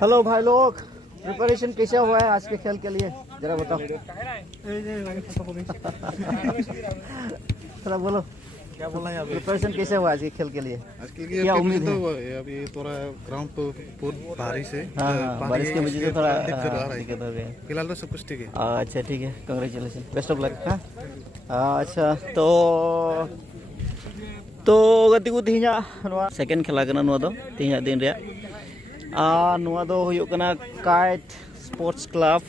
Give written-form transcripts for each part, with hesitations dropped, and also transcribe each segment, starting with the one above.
Hello भाई लोग, preparation कैसा हुआ है आज के खेल के लिए, जरा बताओ। थोड़ा बोलो, क्या बोलना है? प्रिपरेशन कैसे हुआ आज के खेल के लिए? आज के लिए क्या उम्मीद है? अभी थोड़ा ग्राउंड तो बहुत बारिश है। हाँ, बारिश की वजह से थोड़ा दिक्कत हो गई। फिलहाल तो सब कुछ ठीक है। अच्छा ठीक है, कंग्रेचुलेशन, बेस्ट ऑफ लक। अच्छा तो गति को तीन सेकेंड खेला तीन दिन kite sports club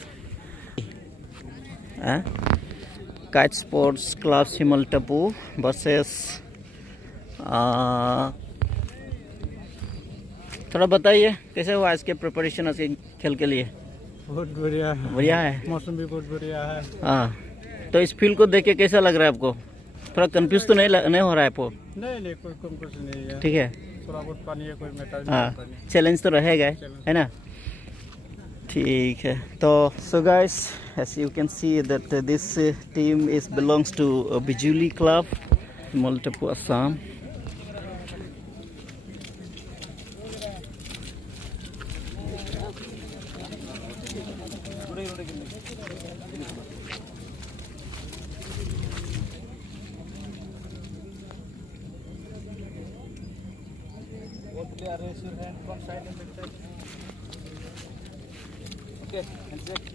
kite sports club सिमल टपू वर्सेस थोड़ा बताइए कैसे हुआ आज के प्रिपरेशन आज के खेल के लिए? बहुत बढ़िया है। बढ़िया है, मौसम भी बहुत बढ़िया है। हाँ। तो इस फील्ड को देख के कैसा लग रहा है आपको? थोड़ा कंफ्यूज तो नहीं हो रहा है आपको? नहीं कोई कुछ नहीं है। ठीक है, थोड़ा बहुत पानी है, कोई मैटर हाँ, नहीं। चैलेंज तो रहेगा, है ना? ठीक है। तो so guys, as you can see that this team is belongs to Bijuli Club, Moltapu, Assam. Raise your hand from side and mid side. Okay, handshake.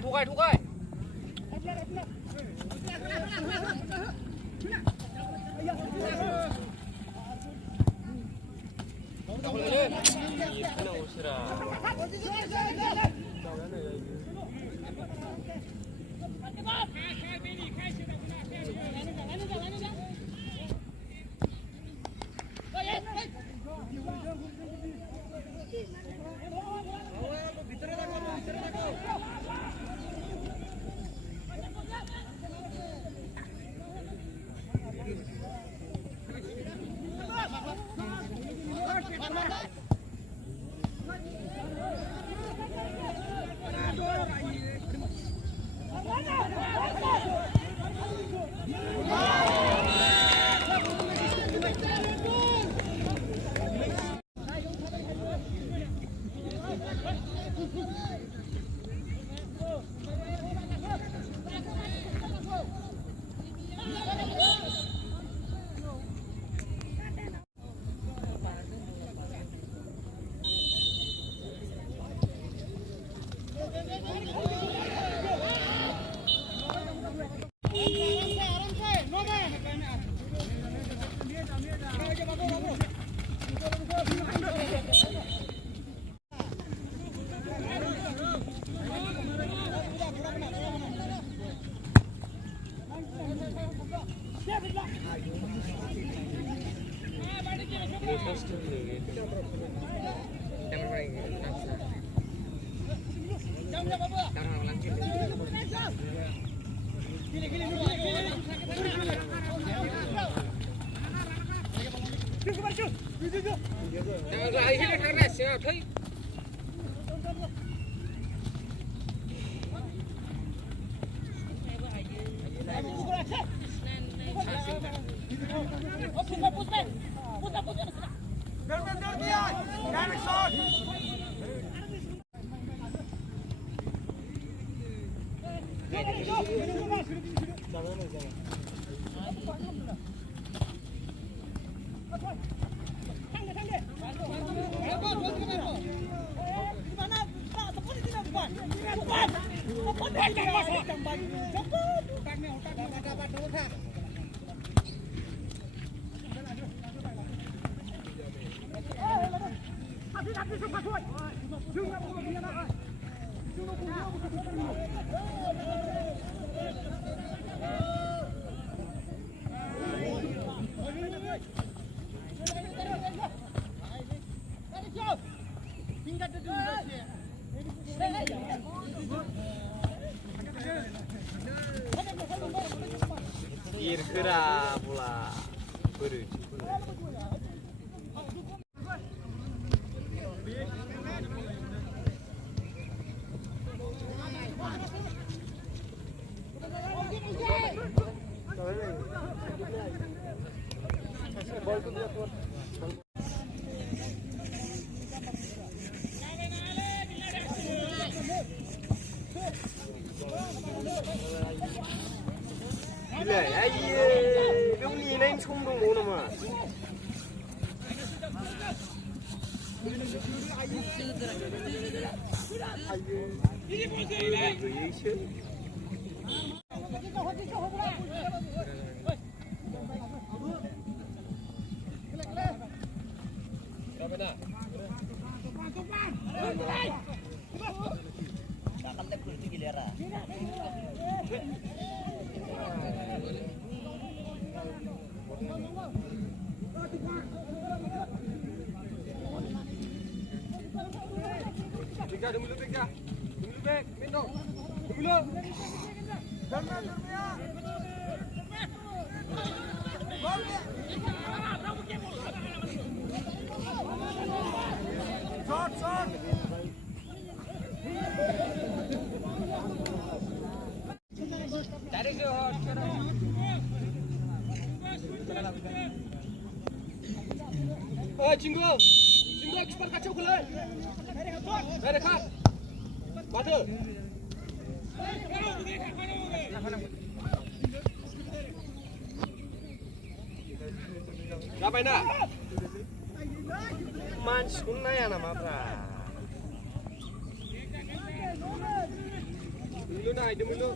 Coin. Thukai. Kira pula beri. Gila, aye, lu ni lain冲动 mana mah? Dulu bek, minum. Dulu. Oh, Jinggo, ekspor kacau gulai. Mereka, mata. Ngapain dah? Mans kunna ya nama apa? Dulu nah, dulu.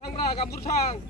Tangra kampur sang.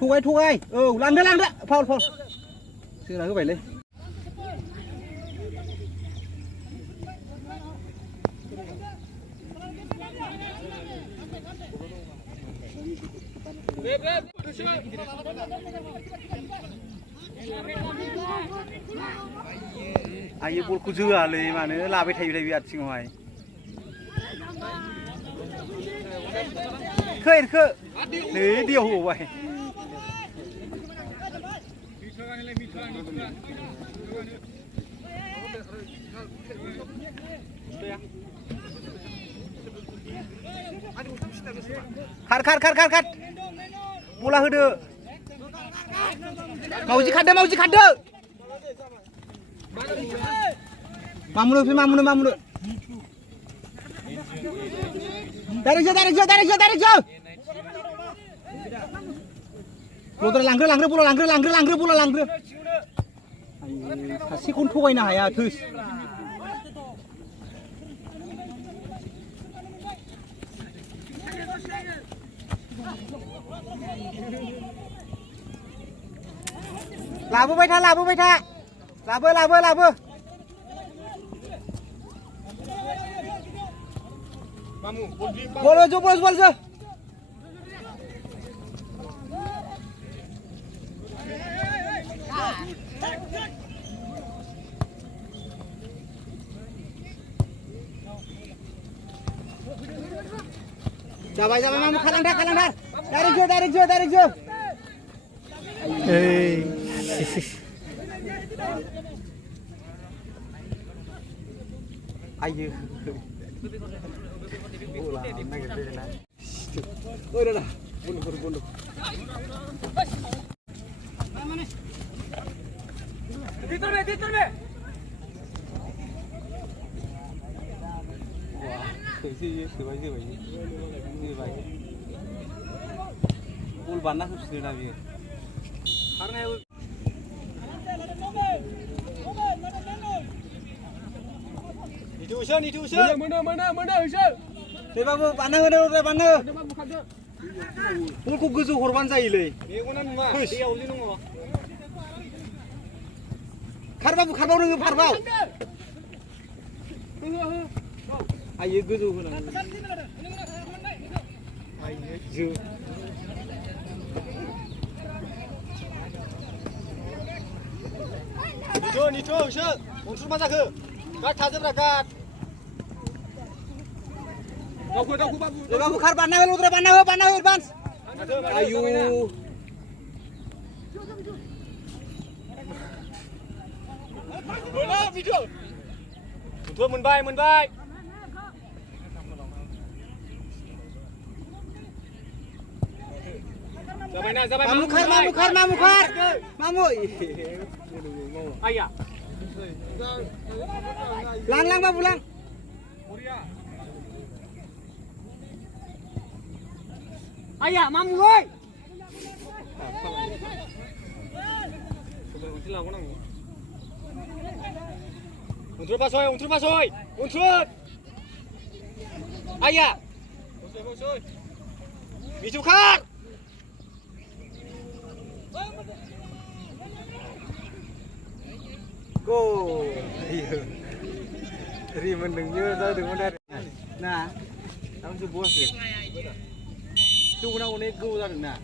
Thu ai làm đấy phao xưa là cứ vậy lên ai bol ku dưaเลยmà nữa là với thầy Việt sinh hoài khơi đấy điều hủ vậy khát bola hodo mau ji khadde mamuno tarik jauh Lotre langgre bola kasih kun thogayna haya thus Labu bay tha labu Mamu bol jo Jabai mamu kalang dar Tarik jo Ayo bola dah bundu Ul banna khusri na biye. Itu usul. Mana usul. Babu panah udah panah. Ulku gojo horban जायोलै. मेगना नुवा. दैयावलै दङ. खारबाबो नोङो खारबाव. आयो गोजौ होनांगौ. आयो जो. निथ' उsul. उन्थुर मा जाखो? गाद थाजोब्रा गाद. दावखो बाबु खार बानना हो लद्रा बानना हो एडभान्स आयु मोना भिडिअ थ' मोनबाय जाबाय मामु आया लां बाबु लां Ayah, mamu woi. Untur pasoy. Untur. Ayah. Miju kar. Go. Ri mendengar dah dengar dari. Nah, kamu sebuah sih. Itu guna unik gue udah